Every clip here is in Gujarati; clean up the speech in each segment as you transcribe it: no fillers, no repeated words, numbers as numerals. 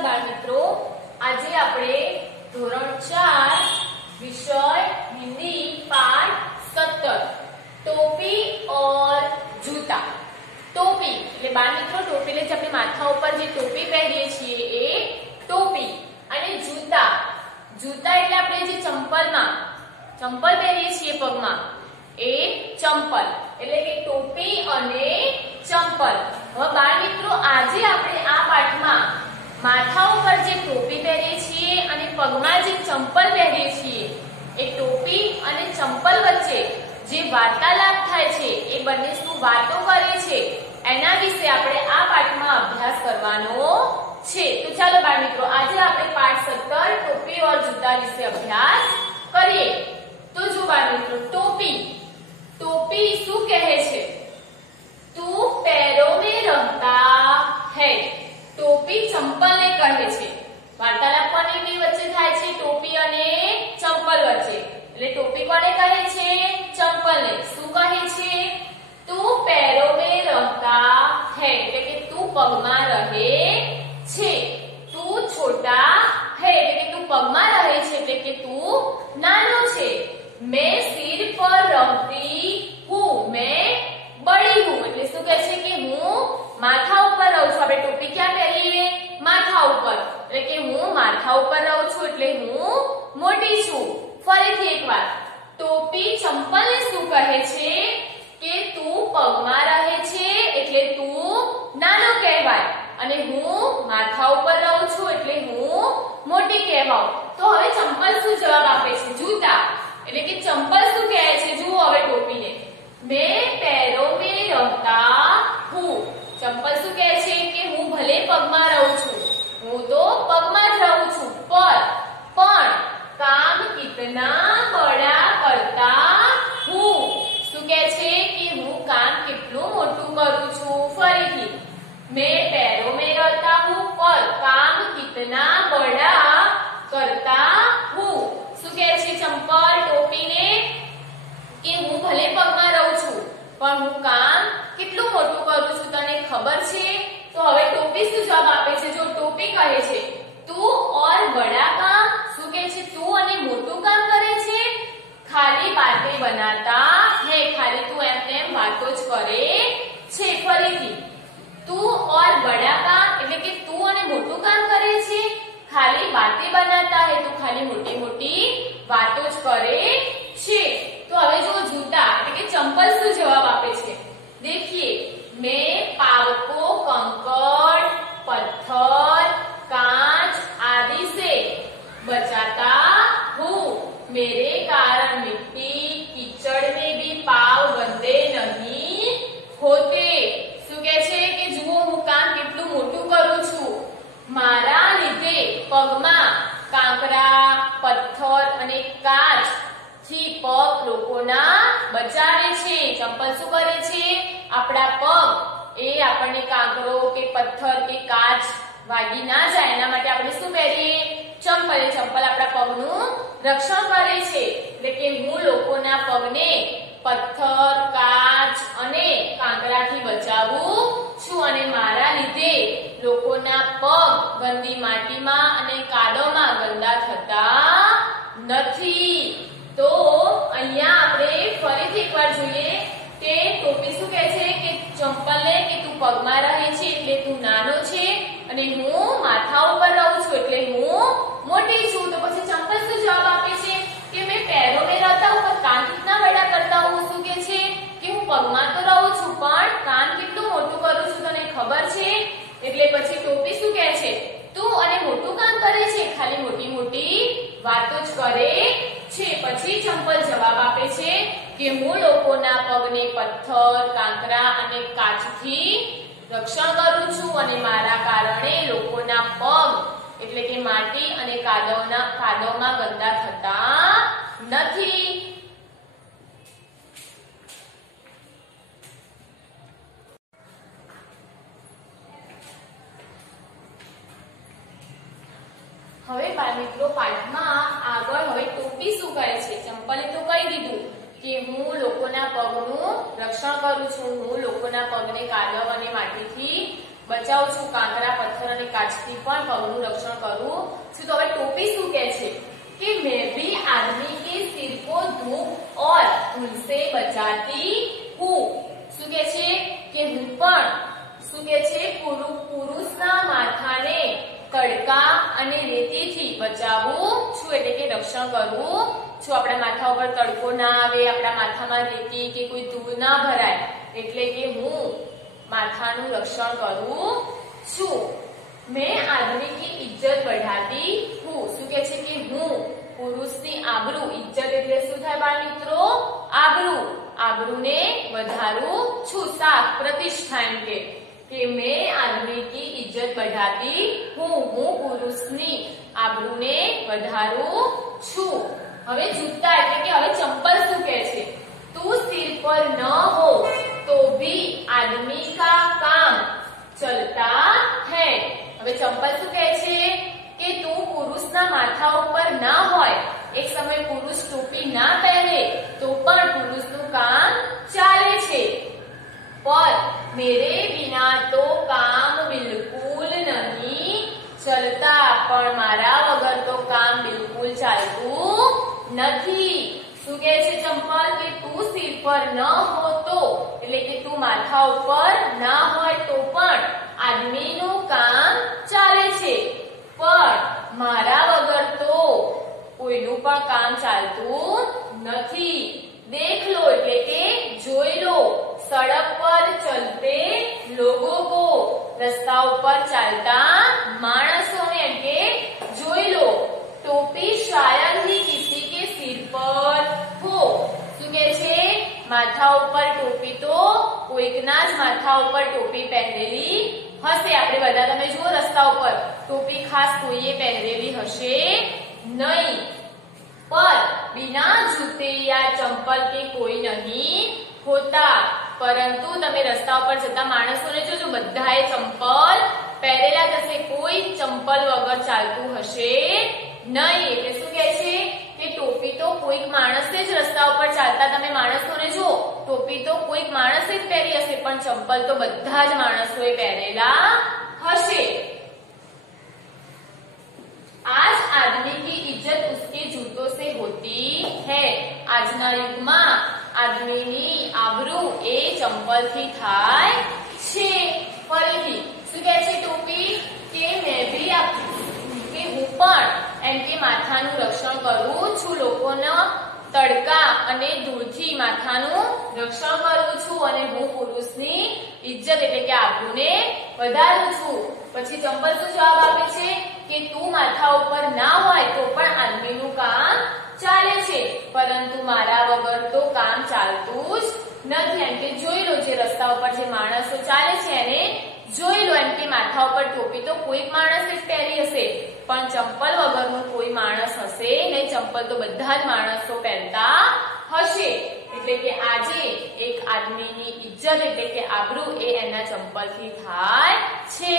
નમસ્કાર બાળ મિત્રો, આજે આપણે ધોરણ 4 વિષય हिंदी पाठ 17 टोपी और जूता। टोपी એટલે બાળ મિત્રો ટોપીને જ આપણે માથા ઉપર જે ટોપી પહેરીએ છીએ એ ટોપી, અને જૂતા જૂતા એટલે આપણે જે ચંપલ પહેરીએ છીએ પગમાં એ ચંપલ, એટલે કે ટોપી અને ચંપલ। હવે બાળ મિત્રો આજે આપણે આ પાઠમાં માથા ઉપર જે ટોપી પહેરીએ છીએ અને પગમાં જે ચંપલ પહેરીએ છીએ એ ટોપી અને ચંપલ વચ્ચે જે વાર્તાલાપ થાય છે એ બંને શું વાતો કરે છે એના વિશે આપણે આ પાઠમાં અભ્યાસ કરવાનો છે। તો ચાલો બાળ મિત્રો આજે આપણે પાઠ 17 टोपी और जूता વિશે અભ્યાસ કરીએ। તો જો બાળ મિત્રો टोपी શું કહે છે? तू पैरों में रहता है। टोपी चंपल ने કહે છે। વાર્તાલાપ કોની વચ્ચે થાય છે? ટોપી અને ચંપલ વચ્ચે। એટલે ટોપી કોને કહે છે? ચંપલ ને। શું કહે છે? तू पैरों में रहता है, એટલે કે તું પગમાં રહે છે। तू छोटा है, એટલે કે તું પગમાં રહે છે એટલે કે તું નાનો છે। मैं सिर पर रहती हूँ, मैं बड़ी हूँ, એટલે શું કહે છે કે હું માથા ઉપર રહું છું। આપણે ટોપી ક્યાં પહેરીએ? માથા ઉપર, એટલે કે હું માથા ઉપર રહું છું એટલે હું મોટી છું। ફરીથી એકવાર, ટોપી ચંપલને શું કહે છે કે તું પગમાં રહે છે એટલે તું નાનો કહેવાય, અને હું માથા ઉપર રહું છું એટલે હું મોટી કહેવાઉં। તો હવે ચંપલ શું જવાબ આપે છે? જૂતા, એટલે કે ચંપલ શું કહે છે? જુઓ હવે ટોપીને, मैं पैरों में रहता हूँ। चंपल શું કહે છે કે હું ભલે પગમાં રહું છું, હું તો પગમાં જ રહું છું, પણ કામ કિतना बड़ा करता हूँ। શું કહે છે કે હું કામ કેટલું મોટું કરું છું। ફરીથી, मैं पैरों में रहता हूँ पर काम कितना बड़ा करता हूँ। શું કહે છે ચંપલ ટોપીને કે હું ભલે પગમાં રહું છું પણ હું કામ કેટલું મોટું કરું છું, તને ખબર છે? તો હવે ટોપી શું જવાબ આપે છે? જો ટોપી કહે છે તું और बड़ा काम, શું કહે છે? તું અને મોટું કામ કરે છે। ખાલી બાतें बनाता है, ખાલી તું એમ વાતો જ કરે છે। ફરીથી, તું और बड़ा काम એટલે કે તું અને મોટું કામ કરે છે। ખાલી बातें बनाता है, તું ખાલી મોટી મોટી વાતો જ કરે છે। तो હવે જો जूता એટલે કે ચંપલ શું જવાબ આપે છે? देखिए, मैं पाव को कंकड़, पत्थर, कांच आदि से बचाता हूँ। मेरे कारण मिट्टी कीचड़ में भी पाव गंदे नहीं होते। શું કહે છે કે જુઓ હું કામ કેટલું મોટું કરું છું, મારા લીધે પગમાં કાંકરા, પથ્થર અને કાચ થી પગ લોકોના બચાવે છે। ચંપલ શું કરે છે? આપણા પગ એ આપણને કાંકરો કે પથ્થર કે કાચ વાગી ના જાય એના માટે આપણે શું પહેરીએ? ચંપલ। ચંપલ આપણા પગનું રક્ષણ કરે છે, એટલે કે હું લોકોના પગને પથ્થર, કાચ અને કાંકરાથી બચાવું છું, અને મારા લીધે લોકોના પગ ગંદી માટીમાં અને કાદવમાં ગંદા થતા નથી। તો અહીંયા આપણે ફરીથી એકવાર જોઈએ કે ટોપી શું કહે છે કે ચંપલને કે તું પગમાં રહે છે એટલે તું નાનો છે, અને હું માથા ઉપર રહું છું એટલે હું મોટી છું। તો પછી ચંપલ શું જવાબ આપે છે કે मैं पैरों में रहता हूँ पर काम कितना बड़ा करता हूँ। શું કહે છે કે હું પગમાં તો રહું છું પણ કામ કેટલું મોટું કરું છું, તને ખબર છે? એટલે પછી ટોપી શું કહે છે? તું અને મોટું કામ કરે છે, ખાલી મોટી મોટી વાતો જ કરે છે। પછી ચંપલ જવાબ આપે છે કે હું લોકોના પગને પથ્થર, કાંકરા અને કાચથી રક્ષણ કરું છું, અને મારા કારણે લોકોના પગ એટલે કે માટી અને કાદવમાં ગંદા થતા નથી। હવે બાળ મિત્રો પાઠમાં આગળ હવે ટોપી શું કરે છે? ચંપલે તો કહી દીધું કે હું લોકોના પગનું રક્ષણ કરું છું, હું લોકોના પગને કાદવ અને માટીથી બચાવું છું, કાંકરા પથ્થર અને કાચથી પણ પગનું રક્ષણ કરું છું। તો હવે ટોપી શું કહે છે कि मैं भी आदमी के सिर को धूप और धूल से बचाती हूँ। શું કહે છે કે હું પણ શું કહે છે પુરુષના માથાને તડકા અને રેતીથી બચાવું છું, એટલે કે રક્ષણ કરું છું। આપણા માથા ઉપર તડકો ના આવે, આપણા માથામાં રેતી કે કોઈ ધૂળ ના ભરાય, એટલે કે હું માથાનું રક્ષણ કરું છું। मैं आदमी की इज्जत बढ़ाती हूँ। શું કહે છે કે હું પુરુષની આબરૂ, ઇજ્જત એટલે શું થાય બાળ મિત્રો? આબરૂને વધારું છું। સાત પ્રતિષ્ઠા એમ કે मैं आदमी की इज्जत बढ़ाती हूँ, હું પુરુષની આબરૂને વધારું છું। હવે જૂતા એટલે કે હવે ચંપલ શું કહે છે? તું सिर पर न हो तो भी आदमी का काम चलता है। હવે ચંપલ શું કહે છે કે તું પુરુષના માથા ઉપર ના હોય, એક સમય પુરુષ ટોપી ના પહેરે તો પણ પુરુષનું કામ ચાલે છે। पर मेरे बिना तो काम बिल्कुल नहीं चलता, પણ મારા વગર તો કામ બિલકુલ ચાલતું નથી। શું કહે છે ચંપલ કે તું સિર પર ન હો તો, એટલે કે તું માથા ઉપર ના હોય તો પણ આદમીનું કામ ચાલે છે, પણ મારા વગર તો કોઈનું પણ કામ ચાલતું નથી। देख लो એટલે કે જોઈ લો, સડક પર ચલતે લોકો કો, રસ્તા ઉપર ચાલતા માણસોને એમ કે જોઈ લો। ટોપી શાયદ ही किसी के सिर पर हो। શું કે છે? માથા ઉપર ટોપી તો કોઈકના જ માથા ઉપર ટોપી પહેરેલી હશે। આપણે બધા તમે જુઓ રસ્તા ઉપર ટોપી ખાસ કોઈએ પહેરેલી હશે નહીં। पर बिना जूते या चंपल के कोई नहीं होता, પરંતુ તમે રસ્તા ઉપર જતા માણસોને જોજો બધાએ ચંપલ પહેરેલા જ હશે, કોઈ ચંપલ વગર ચાલતું હશે નહીં। એટલે શું કહે છે કે ટોપી તો કોઈક માણસે જ રસ્તા ઉપર ચાલતા તમે માણસોને જુઓ, ટોપી તો કોઈક માણસે જ પહેરી હશે, પણ ચંપલ તો બધા જ માણસોએ પહેરેલા હશે। आज आदमी की इज्जत उसके जूतों से होती है। આજના યુગમાં આદમીની આબરૂ એ ચંપલથી થાય છે। ફરીથી શું કહે છે ટોપી કે મેં ભી કે હું પણ એમ કે માથાનું રક્ષણ કરું છું, લોકોના તડકા અને ધૂળથી માથાનું રક્ષણ કરું છું, અને હું પુરુષની ઇજ્જત એટલે કે આબરૂને વધારું છું। પછી ચંપલ શું જવાબ આપે છે કે તું માથા ઉપર ના હોય તો પણ આદમીનું કામ ચાલે છે, પરંતુ મારા વગર તો કામ ચાલતું જ નથી। એમ કે જોઈ લો, જે રસ્તા ઉપર જે માણસો ચાલે છે એને જોઈ લો, એમ કે માથા ઉપર ટોપી તો કોઈક માણસે જ પહેરી હશે, પણ ચંપલ વગરનું કોઈ માણસ હશે નહીં, ચંપલ તો બધા જ માણસો પહેરતા હશે। એટલે કે આજે એક આદમીની ઇજ્જત એટલે કે આબરૂ એ એના ચંપલથી થાય છે।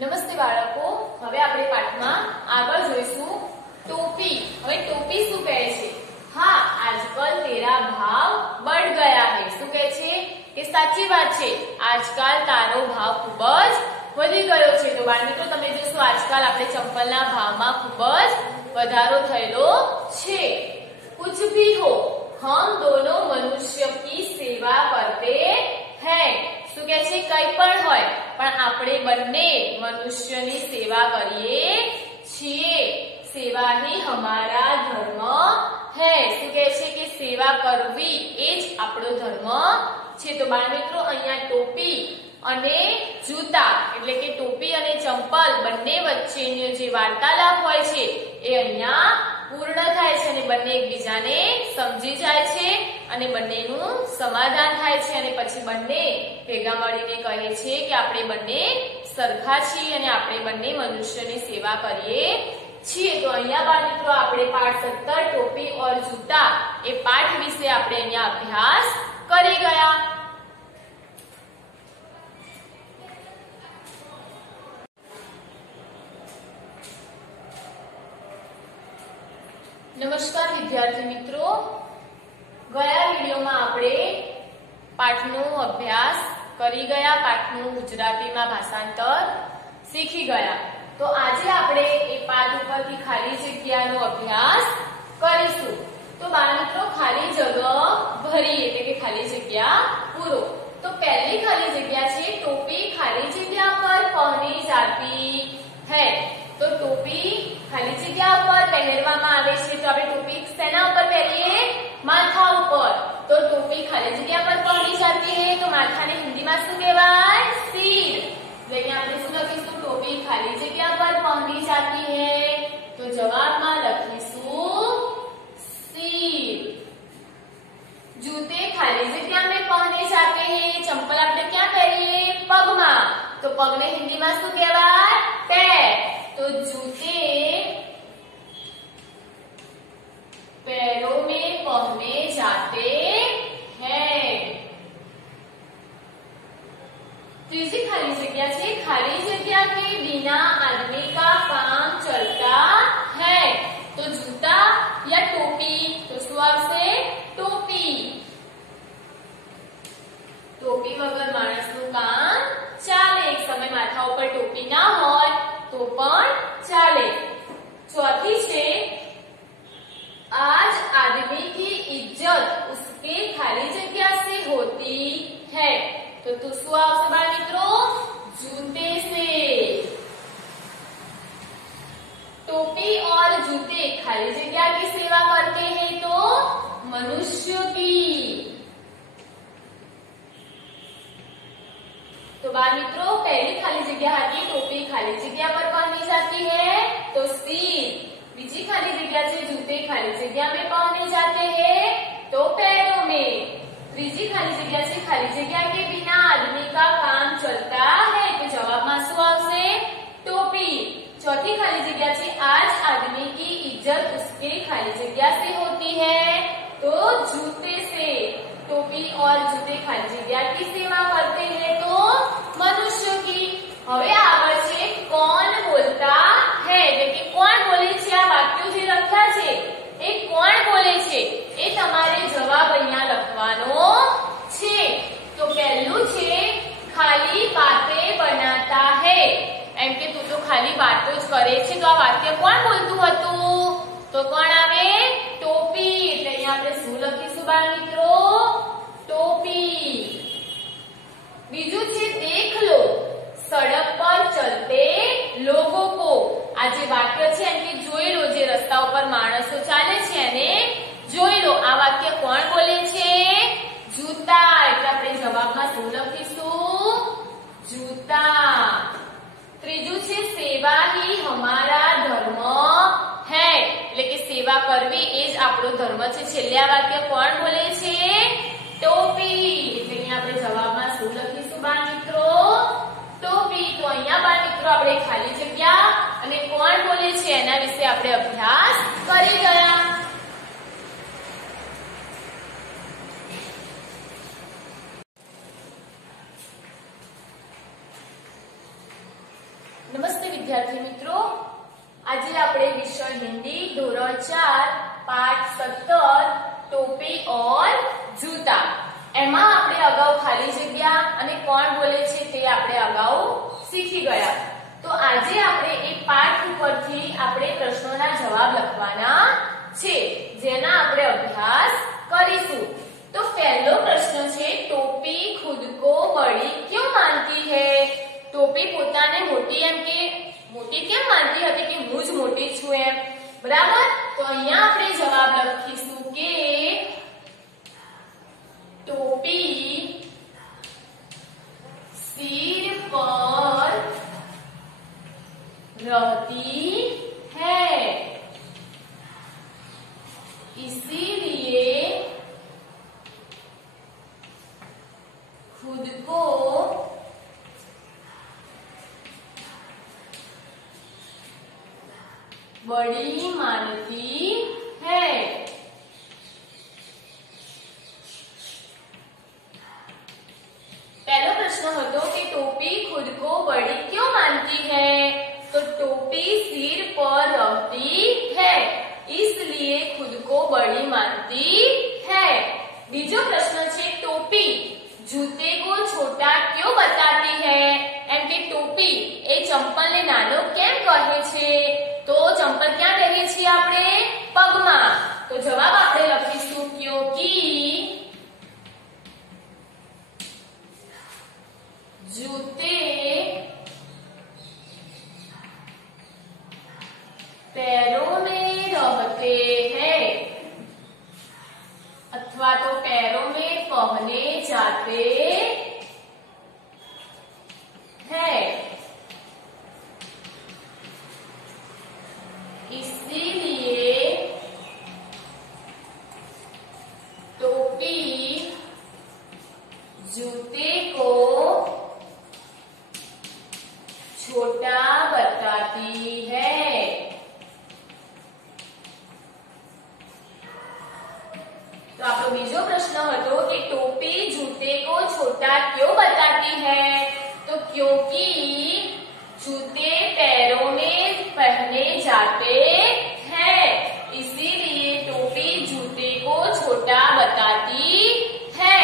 નમસ્તે બાળકો, હવે આપણે પાઠમાં આગળ જોઈશું ટોપી। હવે ટોપી શું કહે છે? हाँ, आजकल तेरा भाव बढ़ गया है। શું કહે છે કે સાચી વાત છે, આજકાલ તારો ભાવ ખૂબ જ વધી ગયો છે। તો બાળ મિત્રો તમે જોશો આજકાલ આપણે ચંપલના ભાવમાં ખૂબ જ વધારો થયેલો છે। कुछ भी हो, हम दोनों मनुष्य की सेवा करते हैं। શું કહે છે? કંઈ પણ હોય પણ આપણે બંને મનુષ્યની સેવા કરીએ છીએ। સેવા ही हमारा धर्म है। શું કહે છે કે સેવા કરવી એ જ આપણો ધર્મ છે। તો બાળ મિત્રો અહીંયા ટોપી અને જૂતા એટલે કે ટોપી અને ચંપલ બંને વચ્ચેનો જે વાર્તાલાપ હોય છે એ અહીંયા પૂર્ણ થાય છે, અને બંને એકબીજાને સમજી જાય છે, અને બંનેનું સમાધાન થાય છે, અને પછી બંને ભેગા મળીને કહે છે કે આપણે બંને સરખા છીએ અને આપણે બંને મનુષ્યની સેવા કરીએ છીએ। તો અહીંયા બાળ મિત્રો આપણે પાઠ 17 ટોપી और जूता એ પાઠ વિશે આપણે અહીંયા અભ્યાસ કરી ગયા। નમસ્કાર વિદ્યાર્થી મિત્રો, ગયા વિડિયોમાં આપણે પાઠનો અભ્યાસ કરી ગયા, પાઠનું ગુજરાતીમાં ભાષાંતર શીખી ગયા. તો આજે આપણે એ પાઠ ઉપરથી ખાલી જગ્યાનો અભ્યાસ કરીશું. તો બાળમિત્રો, ખાલી જગ્યા ભરી એટલે કે ખાલી જગ્યા પૂરો. તો પહેલી ખાલી જગ્યા છે ટોપી ખાલી જગ્યા પર पहनी जाती है. तो टोपी खाली जग्या पर પહેરવામાં આવે છે. તો આપણે ટોપી શેના ઉપર પહેરીએ? માથા ઉપર. તો ટોપી ખાલી જગ્યા પર पहनी जाती है. तो માથાને હિન્દીમાં શું કહેવાય? સિર. તો અહીંયા આપણે શું લખીશું? ટોપી ખાલી જગ્યા પર पहनी जाती है. તો જવાબમાં લખીશું सिर. जूते खाली जग्या में पहने जाते हैं. चंपल આપણે ક્યાં પહેરીએ? પગમાં. तो પગને હિન્દીમાં શું કહેવાય? पैर. तो जूते पैरों में पहने जाते हैं. तीसरी खाली जगह से खाली जगह के बिना आदमी का काम चलता है. तो जूता या टोपी? तो सुआ से टोपी. टोपी वगर माणसનું કામ ચાલે. એક સમય માથા ઉપર ટોપી ના હોય तो पण चाले. चौथी से आज आदमी की इज्जत उसके खाली जगह से होती है. तो શું આવશે બાળ મિત્રો? जूते से. टोपी और जूते खाली जगह की सेवा करते हैं तो मनुष्य की. तो बाल मित्रों, पहली खाली जगह હતી टोपी खाली जगह पर पहनी जाती है तो सिर. बीजी खाली जगह से जूते खाली जगह में पहने जाते हैं तो पैरों में. तीसरी खाली जगह से खाली जगह के बिना आदमी का काम चलता है. तो जवाब में શું આવશે? टोपी. चौथी खाली जगह से आज आदमी की इज्जत उसके खाली जगह से होती है तो जूते से. टोपी और जूते खाली जगह की सेवा करते हैं तो मनुष्य की. હવે આગળ છે કોણ બોલતા है. એટલે કે કોણ બોલે છે? આ વાક્યો જે લખ્યા છે એ કોણ બોલે છે એ તમારે જવાબ અહીંયા લખવાનો છે. તો પહેલું છે ખાલી બાતે બનાતા है. એમ કે તું તો ખાલી વાતો જ કરે છે. તો આ વાક્ય કોણ બોલતું હતું? તો કોણ આવે? ટોપી. એટલે અહીંયા આપણે શું લખીશું બાળ મિત્રો? टोपी. बीजू छे देख लो सड़क पर चलते लोगों को. आज वाक्य छे एम के जोई लो, जे रस्ता पर माणसो चाले छे એને જોઈ લો. આ વાક્ય કોણ બોલે છે? જૂતા. એટલે આપણે જવાબમાં શું લખીશું? જૂતા. ત્રીજું છે સેવા ही हमारा धर्म है. એટલે કે સેવા કરવી એ જ આપણો ધર્મ છે. છેલ્લે આ વાક્ય કોણ બોલે છે? टोपी. એટલે અહીંયા આપણે જવાબમાં શું લખીશું બાળ મિત્રો? ટોપી. તો અહીંયા બાળ મિત્રો આપણે ખાલી જગ્યા અને કોણ બોલે છે એના વિશે આપણે અભ્યાસ કરી ગયા. નમસ્તે વિદ્યાર્થી મિત્રો, આજે આપણે વિષય હિન્દી ધોરણ 4 પાઠ 17 ટોપી और जूता. એમાં આપણે અગાઉ ખાલી જગ્યા અને કોણ બોલે છે તે આપણે અગાઉ શીખી ગયા. તો આજે આપણે એ પાઠ ઉપરથી આપણે પ્રશ્નોના જવાબ લખવાના છે, જેના આપણે અભ્યાસ કરીશું. તો પહેલો પ્રશ્ન છે ટોપી खुद को बड़ी क्यों मानती है? ટોપી પોતાને મોટી એમ કે મોટી કેમ માનતી હતી કે હું જ મોટી છું એમ? બરાબર. તો અહીંયા આપણે જવાબ લખીશું કે टोपी सिर पर रहती है, इसीलिए खुद को बड़ी मानती है. पहला प्रश्न હતો કે टोपी खुद को बड़ी क्यों मानती है? तो टोपी सिर पर रहती है, इसलिए बड़ी मानती है। बीजो प्रश्न छे टोपी जूते को छोटा क्यों बताती है? एम के टोपी ए चंपल ने नानो केम कहे छे? तो चंपल क्या कहीए छीए आपणे? पगमा। तो जवाब आपणे लखीशुं क्योंकि जूते पैरों में रहते हैं अथवा तो पैरों में पहने जाते हैं, इसीलिए टोपी जूते को छोटा बताती है। तो आपको बीजो प्रश्न हतो कि टोपी जूते को छोटा क्यों बताती है? तो क्योंकि जूते पैरों में पहने जाते हैं, इसीलिए टोपी जूते को छोटा बताती है।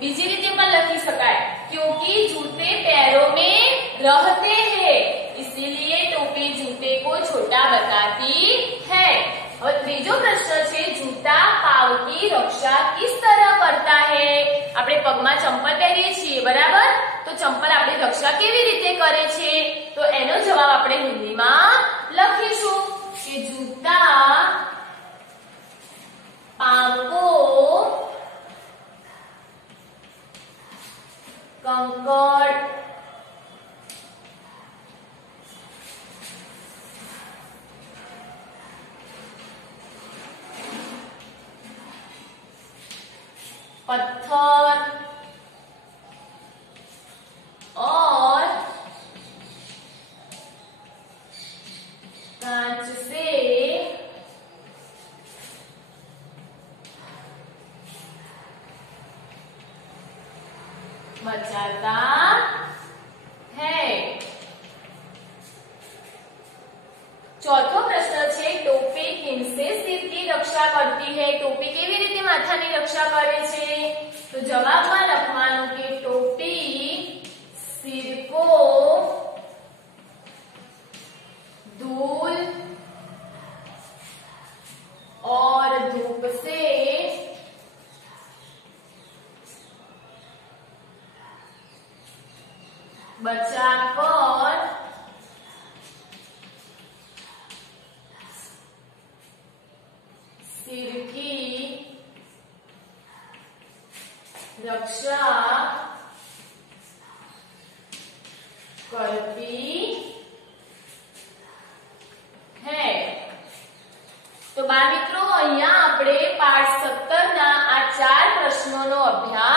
बीजी रीते पण लखी शकाय क्योंकि जूते पैरों में रहते हैं, इसीलिए टोपी जूते को छोटा बताती है। और तीजो प्रश्न छे जूता पाव की रक्षा किस तरह करता है? આપણે પગમાં ચંપલ પહેરીએ છીએ બરાબર, તો ચંપલ આપણી રક્ષા કેવી રીતે કરે છે? તો એનો જવાબ આપણે હિન્દીમાં લખીશું કે જૂતા पाव को कंकड़ पत्थर और कांच से बचाता है। चौथो प्रश्न छे टोपी किनसे सिर की रक्षा करती है? टोपी केवी रीते माथानी रक्षा करे छे? तो जवाबमां लखवानुं के टोपी सिर को धूल और धूप से बचाकर सिर की रक्षा करती है। तो बाल मित्रों अहींया आपणे पाठ 17 ना आ 4 प्रश्नों नो अभ्यास